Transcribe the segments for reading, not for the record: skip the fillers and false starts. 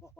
Feel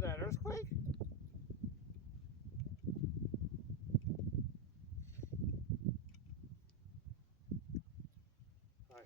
that earthquake? Hi.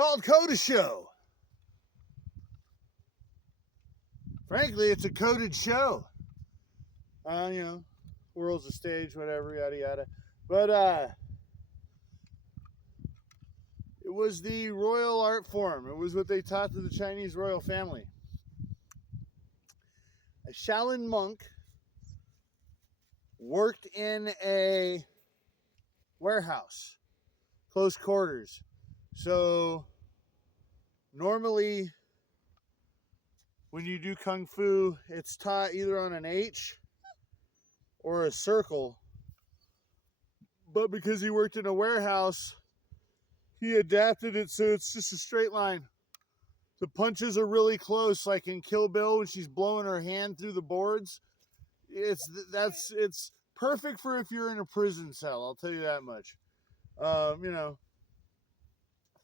called Koda Show. Frankly, it's a coded show. World's a stage, whatever, yada yada. But it was the royal art form. It was what they taught to the Chinese royal family. A Shaolin monk worked in a warehouse, close quarters. So normally when you do Kung Fu, it's taught either on an H or a circle. But because he worked in a warehouse, he adapted it so it's just a straight line. The punches are really close, like in Kill Bill when she's blowing her hand through the boards. It's perfect for if you're in a prison cell. I'll tell you that much.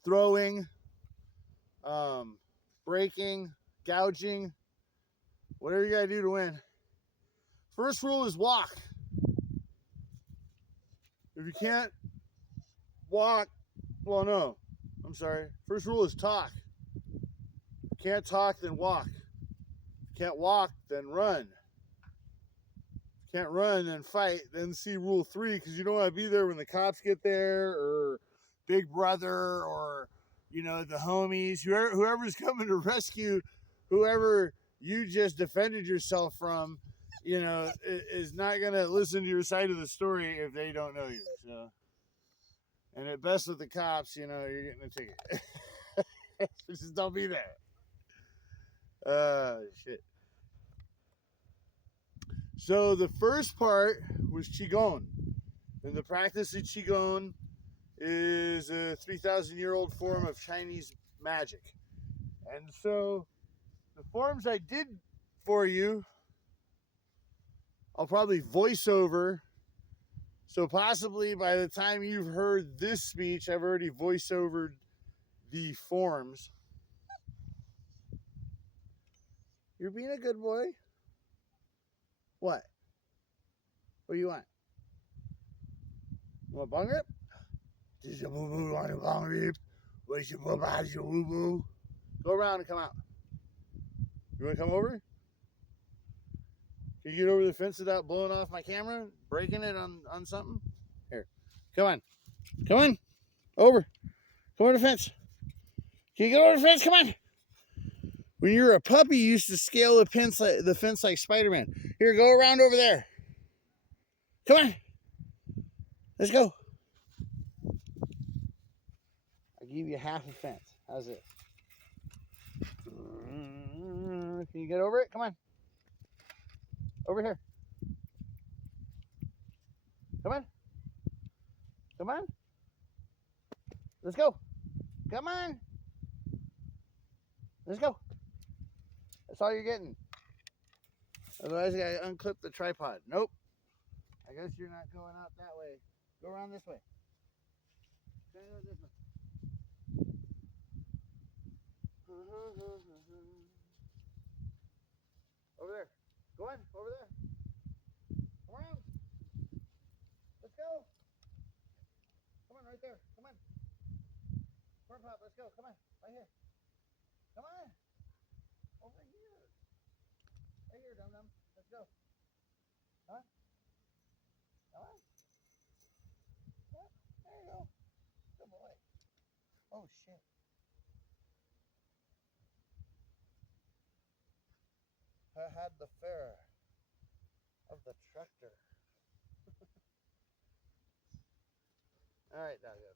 Throwing, breaking, gouging, whatever you gotta do to win. First rule is walk. If you can't walk, well, no, I'm sorry. First rule is talk. If you can't talk, then walk. If you can't walk, then run. If you can't run, then fight. Then see rule 3, because you don't want to be there when the cops get there, or Big Brother, or the homies, whoever's coming to rescue whoever you just defended yourself from. Is not going to listen to your side of the story if they don't know you. So, and at best with the cops, you're getting a ticket. Just don't be there. Shit. So the first part was Qigong. And the practice of Qigong is a 3,000-year-old form of Chinese magic. And so the forms I did for you, I'll probably voice over. So possibly by the time you've heard this speech, I've already voice overed the forms. You're being a good boy. What? What do you want? You want a bong rip? Does your boo boo want a bong rip? Where's your boo boo? Go around and come out. You want to come over? Can you get over the fence without blowing off my camera? Breaking it on something? Here. Come on. Come on. Over. Come over the fence. Can you get over the fence? Come on. When you were a puppy, you used to scale the fence like Spider-Man. Here, go around over there. Come on. Let's go. I'll give you half a fence. How's it? Can you get over it? Come on. Over here. Come on. Come on. Let's go. Come on. Let's go. That's all you're getting. Otherwise, I gotta unclip the tripod. Nope. I guess you're not going out that way. Go around this way. Go this way. Over there. Go on. Over there. Come around. Let's go. Come on, right there. Come on. Corn pop, let's go. Come on. Right here. Come on. Over here. Right here, dum-dum. Let's go. Huh? Come on. What? There you go. Good boy. Oh, shit. I had the fare of the tractor. All right, doggo.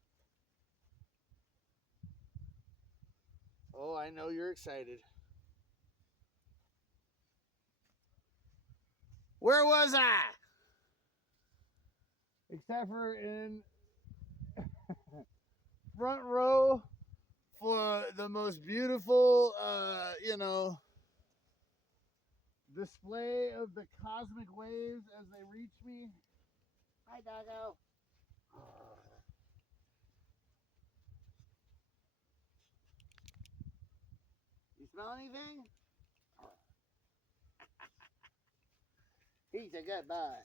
Oh, I know you're excited. Where was I? Except for in front row for the most beautiful, display of the cosmic waves as they reach me. Hi, doggo. You smell anything? He's a good boy.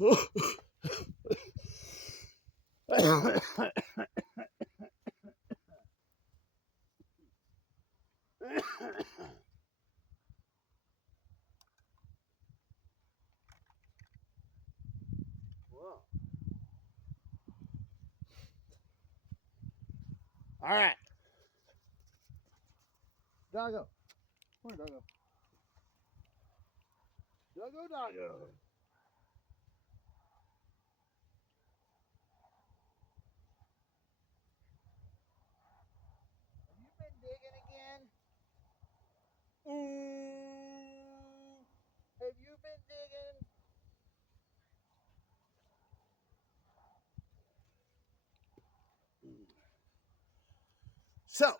All right. Doggo. Come on, doggo. Doggo, doggo. Have you been digging again? Have you been digging? So,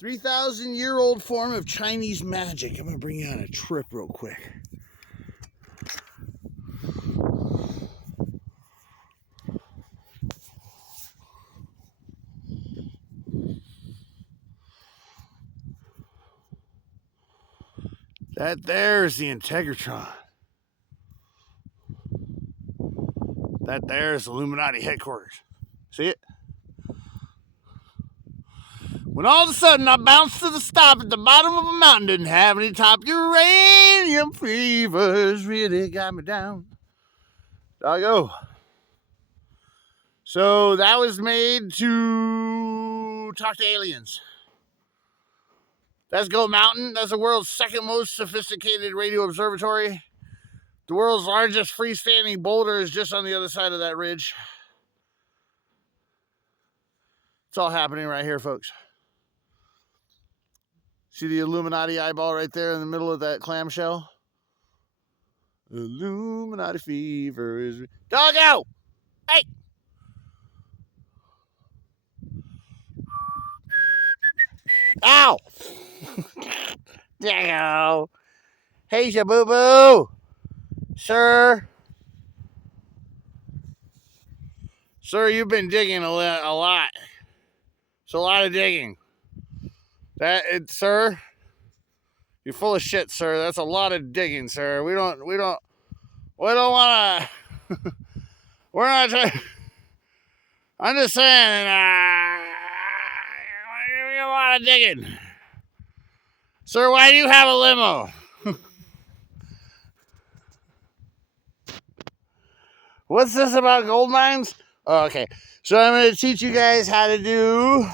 3,000-year-old form of Chinese magic. I'm going to bring you on a trip real quick. That there's the Integratron. That there's Illuminati headquarters. See it? When all of a sudden I bounced to the stop at the bottom of a mountain, didn't have any top. Uranium fevers really got me down. Doggo. So that was made to talk to aliens. That's Goat Mountain. That's the world's second most sophisticated radio observatory. The world's largest freestanding boulder is just on the other side of that ridge. It's all happening right here, folks. See the Illuminati eyeball right there in the middle of that clamshell? Illuminati fever is... Doggo! Hey! Ow! Doggo! Hey, Shaboo-boo! Sir? Sir, you've been digging a lot. It's a lot of digging. Sir? You're full of shit, sir. That's a lot of digging, sir. We don't want to... We're not trying... I'm just saying, a lot of digging. Sir, why do you have a limo? What's this about gold mines? Oh, okay. So I'm going to teach you guys how to do...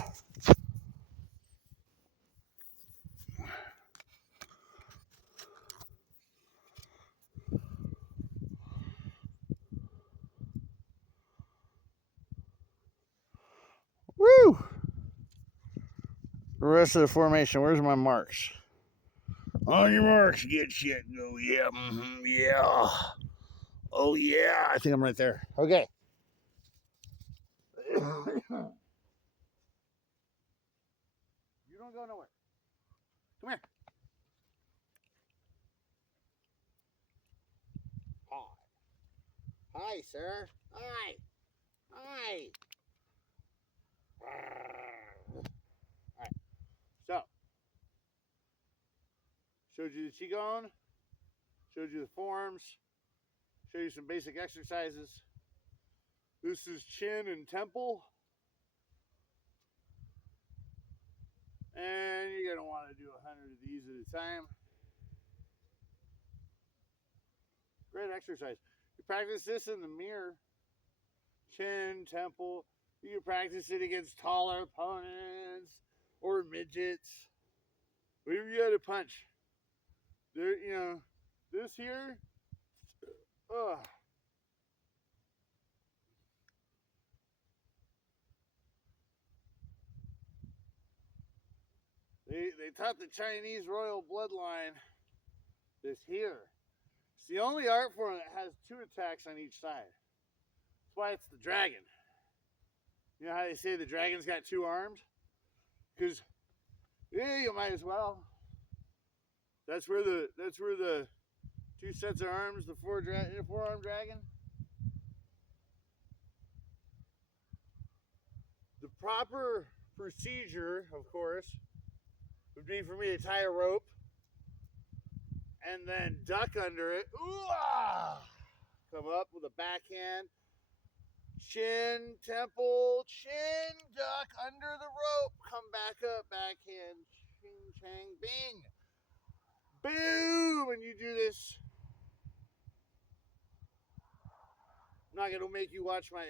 Woo! The rest of the formation. Where's my marks? On your marks, get shit, go. Yeah, yeah. Oh, yeah. I think I'm right there. Okay. You don't go nowhere. Come here. Hi. Hi, sir. Hi. Hi. Alright. So, showed you the Qigong, showed you the forms, showed you some basic exercises. This is chin and temple. And you're going to want to do 100 of these at a time. Great exercise. You practice this in the mirror. Chin, temple. You can practice it against taller opponents or midgets. Whatever you had to punch. There, this here. Ugh. They taught the Chinese royal bloodline this here. It's the only art form that has 2 attacks on each side. That's why it's the dragon. You know how they say the dragon's got 2 arms? Because, yeah, you might as well. That's where the 2 sets of arms, the 4-arm dragon. The proper procedure, of course, would be for me to tie a rope and then duck under it. Ooh-ah! Come up with a backhand. Chin, temple, chin, duck under the rope. Come back up, backhand. Ching, chang, bing. Boom! And you do this. I'm not going to make you watch my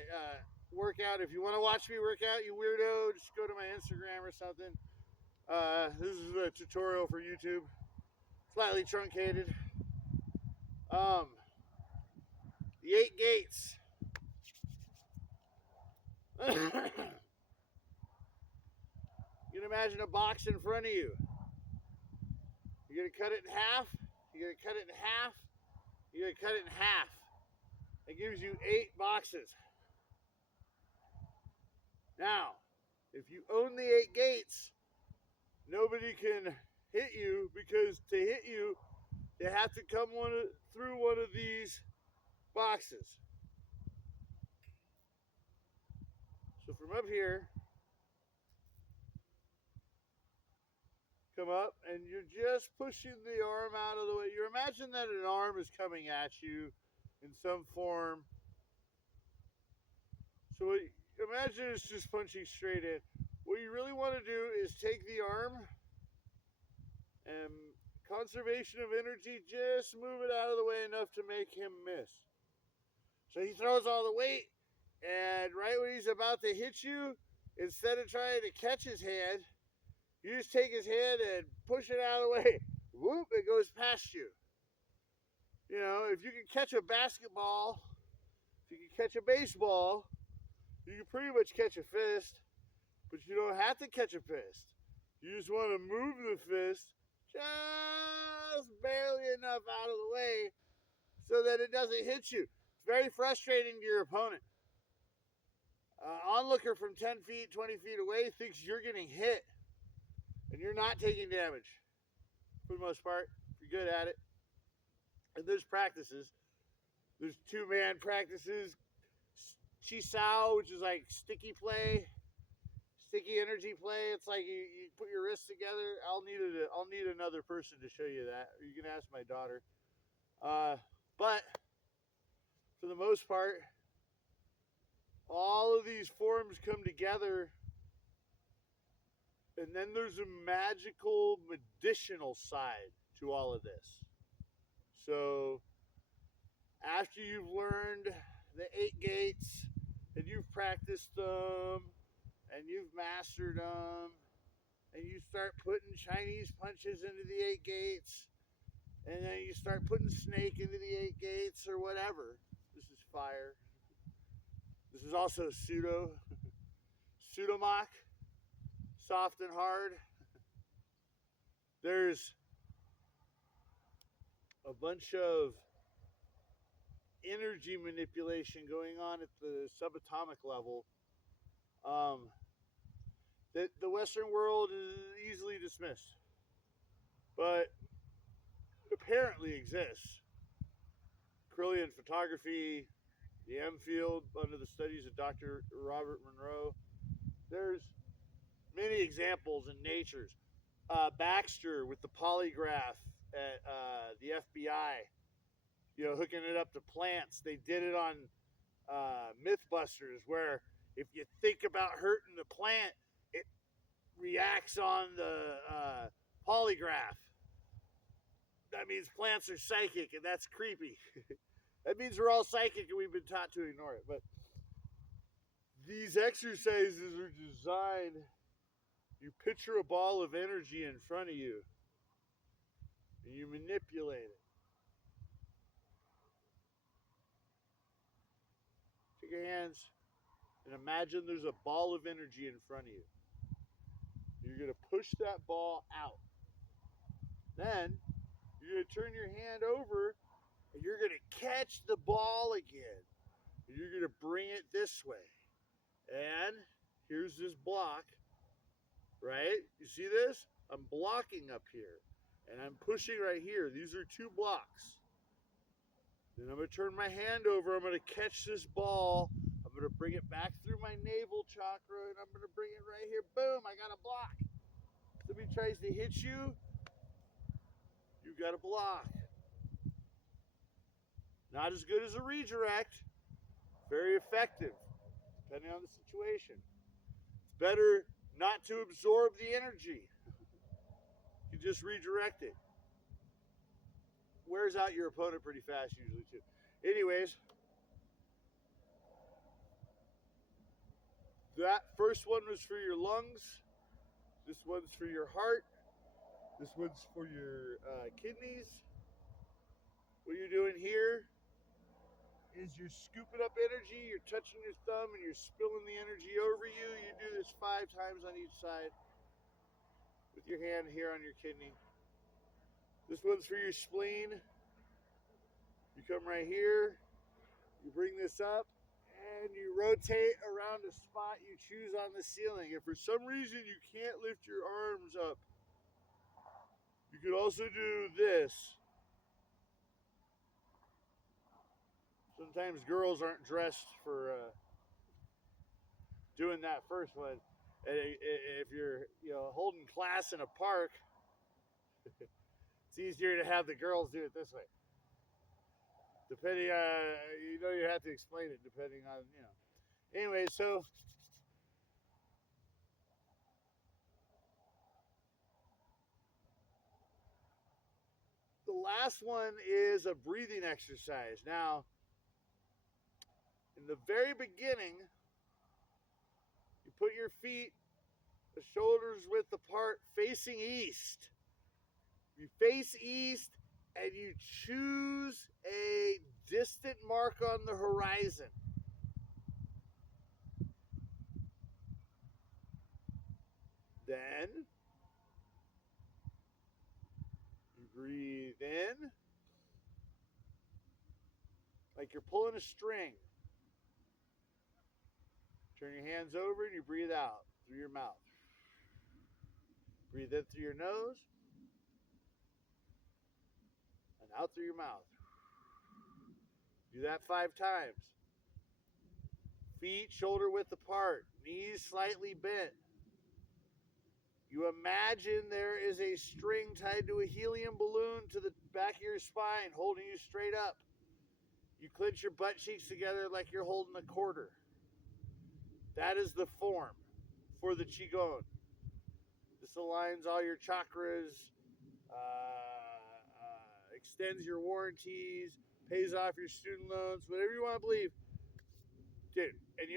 workout. If you want to watch me work out, you weirdo, just go to my Instagram or something. This is a tutorial for YouTube. Slightly truncated. The 8 gates. You can imagine a box in front of you. You're going to cut it in half. You're going to cut it in half. You're going to cut it in half. It gives you 8 boxes. Now, if you own the 8 gates, nobody can hit you, because to hit you, they have to come through one of these boxes. So from up here, come up, and you're just pushing the arm out of the way. You imagine that an arm is coming at you in some form. So imagine it's just punching straight in. What you really want to do is take the arm and conservation of energy, just move it out of the way enough to make him miss. So he throws all the weight, and right when he's about to hit you, instead of trying to catch his hand, you just take his hand and push it out of the way. Whoop, it goes past you. You know, if you can catch a basketball, if you can catch a baseball, you can pretty much catch a fist, but you don't have to catch a fist. You just want to move the fist just barely enough out of the way so that it doesn't hit you. It's very frustrating to your opponent. Onlooker from 10 feet, 20 feet away thinks you're getting hit, and you're not taking damage for the most part. If you're good at it. And there's practices. There's 2-man practices. Chisao, which is like sticky play, sticky energy play. It's like you put your wrists together. I'll need another person to show you that. You can ask my daughter. But for the most part, all of these forms come together, and then there's a magical, medicinal side to all of this. So after you've learned the 8 gates, and you've practiced them, and you've mastered them, and you start putting Chinese punches into the 8 gates, and then you start putting snake into the 8 gates or whatever. This is fire. This is also pseudomach, soft and hard. There's a bunch of energy manipulation going on at the subatomic level that the Western world is easily dismissed, but apparently exists. Kirlian photography, the M field under the studies of Dr. Robert Monroe. There's many examples in natures. Baxter with the polygraph at the FBI, hooking it up to plants. They did it on Mythbusters, where if you think about hurting the plant, it reacts on the polygraph. That means plants are psychic, and that's creepy. That means we're all psychic, and we've been taught to ignore it. But these exercises are designed. You picture a ball of energy in front of you, and you manipulate it. Take your hands and imagine there's a ball of energy in front of you. You're going to push that ball out. Then you're going to turn your hand over, and you're going to catch the ball again. And you're going to bring it this way. And here's this block, right? You see this? I'm blocking up here, and I'm pushing right here. These are 2 blocks. Then I'm going to turn my hand over. I'm going to catch this ball. I'm going to bring it back through my navel chakra, and I'm going to bring it right here. Boom, I got a block. Somebody tries to hit you, you got a block. Not as good as a redirect, very effective, depending on the situation. It's better not to absorb the energy. You just redirect it. Wears out your opponent pretty fast usually too. Anyways, that first one was for your lungs. This one's for your heart. This one's for your kidneys. What you're doing here is you're scooping up energy, you're touching your thumb, and you're spilling the energy over you. You do this 5 times on each side with your hand here on your kidney. This one's for your spleen. You come right here, you bring this up, and you rotate around a spot you choose on the ceiling. If for some reason you can't lift your arms up, you could also do this. Sometimes girls aren't dressed for doing that first one. If you're holding class in a park, it's easier to have the girls do it this way. Depending on, you have to explain it depending on, Anyway, so the last one is a breathing exercise. Now, in the very beginning, you put your feet, the shoulders width apart, facing east. You face east and you choose a distant mark on the horizon. Then you breathe in like you're pulling a string. Turn your hands over and you breathe out through your mouth. Breathe in through your nose and out through your mouth. Do that 5 times. Feet shoulder width apart, knees slightly bent. You imagine there is a string tied to a helium balloon to the back of your spine, holding you straight up. You clench your butt cheeks together like you're holding a quarter. That is the form for the Qigong. This aligns all your chakras, extends your warranties, pays off your student loans, whatever you want to believe. Dude, it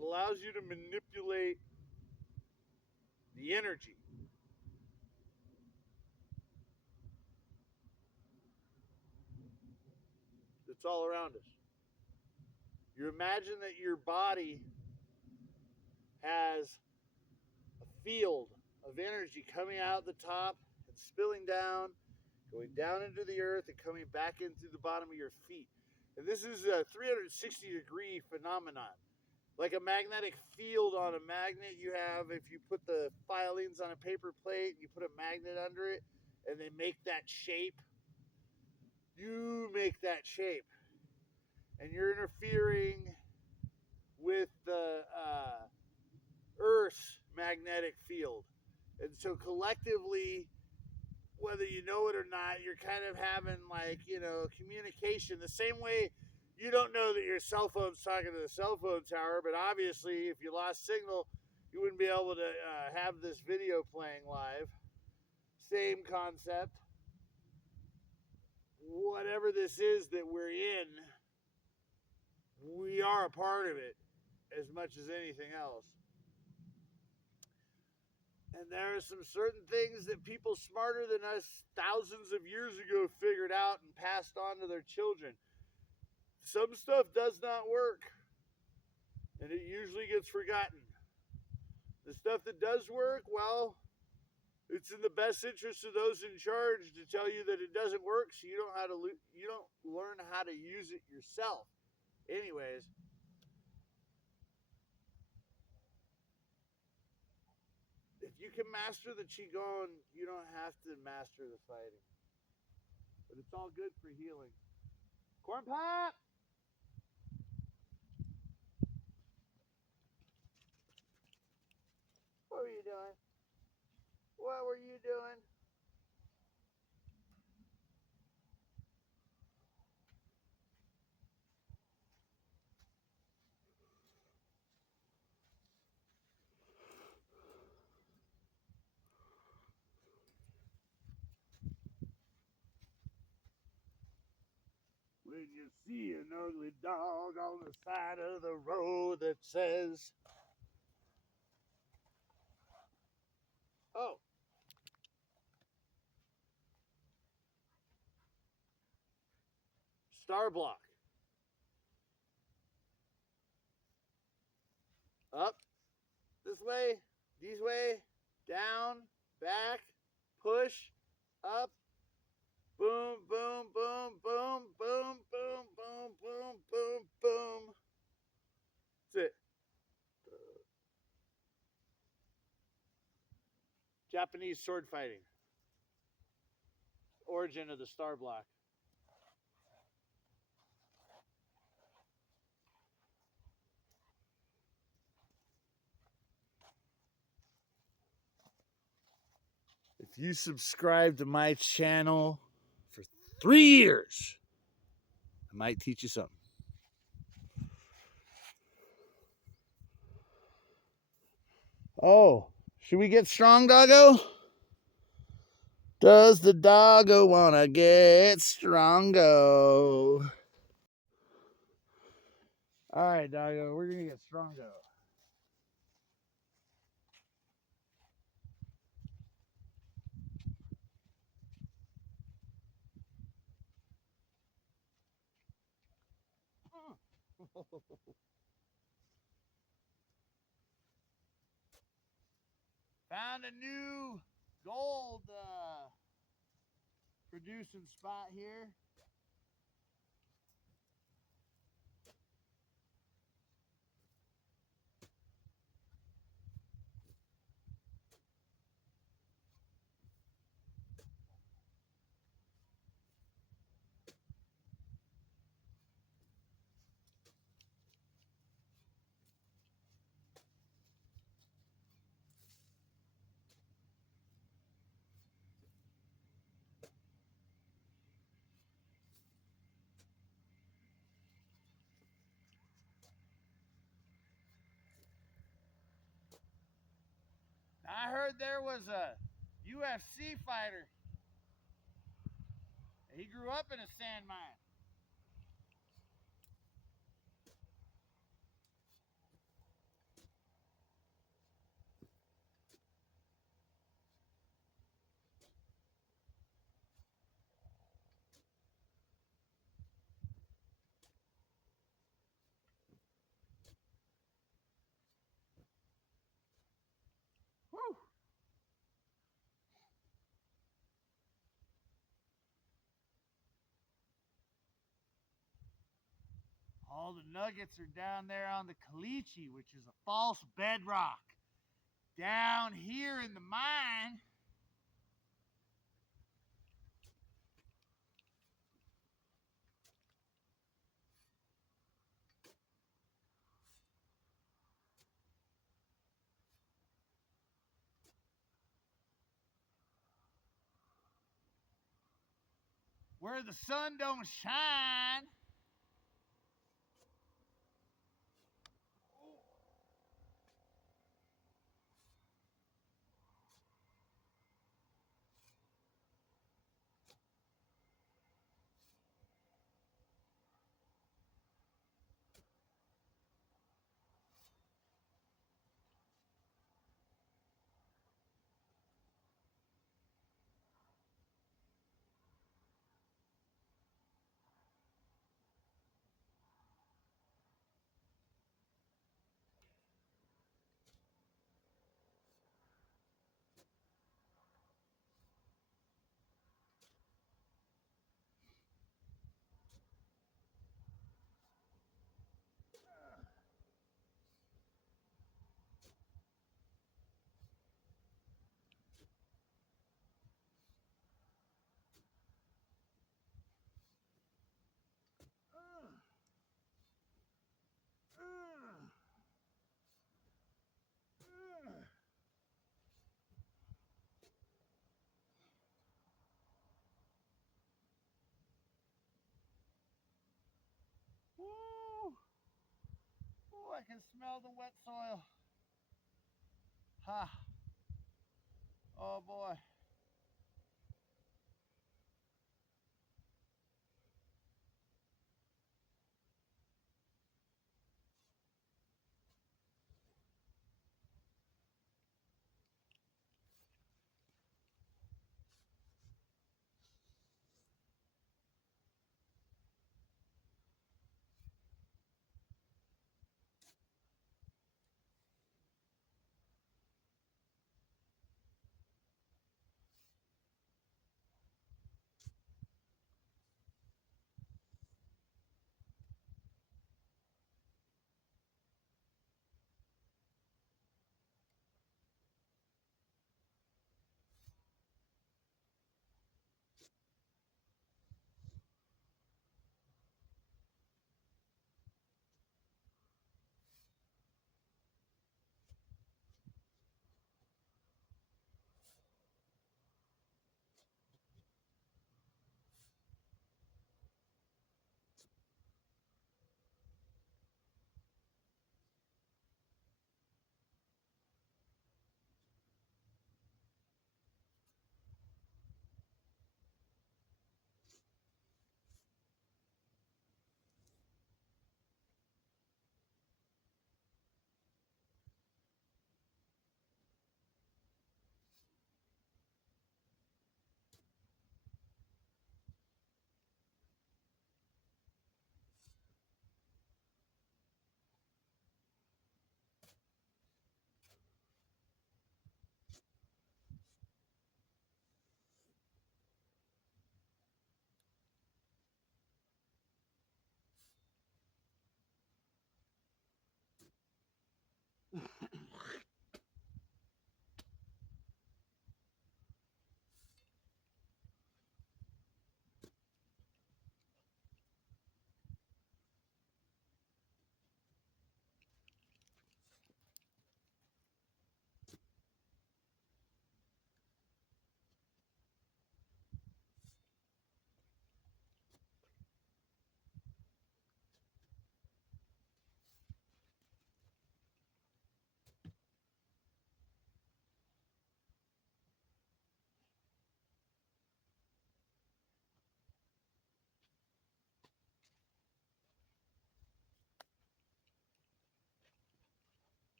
allows you to manipulate the energy. That's all around us. You imagine that your body has a field of energy coming out the top and spilling down, going down into the earth and coming back in through the bottom of your feet. And this is a 360-degree phenomenon. Like a magnetic field on a magnet you have if you put the filings on a paper plate and you put a magnet under it and they make that shape. You make that shape. And you're interfering with the Earth's magnetic field. And so collectively, whether you know it or not, you're kind of having communication the same way. You don't know that your cell phone's talking to the cell phone tower, but obviously if you lost signal, you wouldn't be able to have this video playing live. Same concept. Whatever this is that we're in, we are a part of it as much as anything else. And there are some certain things that people smarter than us thousands of years ago figured out and passed on to their children. Some stuff does not work, and it usually gets forgotten. The stuff that does work, well, it's in the best interest of those in charge to tell you that it doesn't work, so you don't learn how to use it yourself. Anyways, if you can master the Qigong, you don't have to master the fighting. But it's all good for healing. Corn Pop! What were you doing? What were you doing? when you see an ugly dog on the side of the road that says, oh, star block. Up, this way, these way, down, back, push, up, boom, boom, boom, boom, boom, boom, boom, boom, boom, boom. That's it. Japanese sword fighting. Origin of the star block. If you subscribe to my channel for 3 years, I might teach you something. Oh, should we get strong, doggo? Does the doggo wanna get strongo? All right, doggo, we're gonna get strongo. Found a new gold producing spot here. I heard there was a UFC fighter. He grew up in a sand mine. Whew. All the nuggets are down there on the caliche, which is a false bedrock. Down here in the mine, where the sun don't shine. Woo. Ooh, I can smell the wet soil. Ha. Oh boy.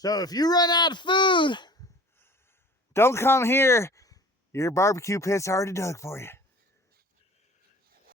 So if you run out of food, don't come here. Your barbecue pit's already dug for you.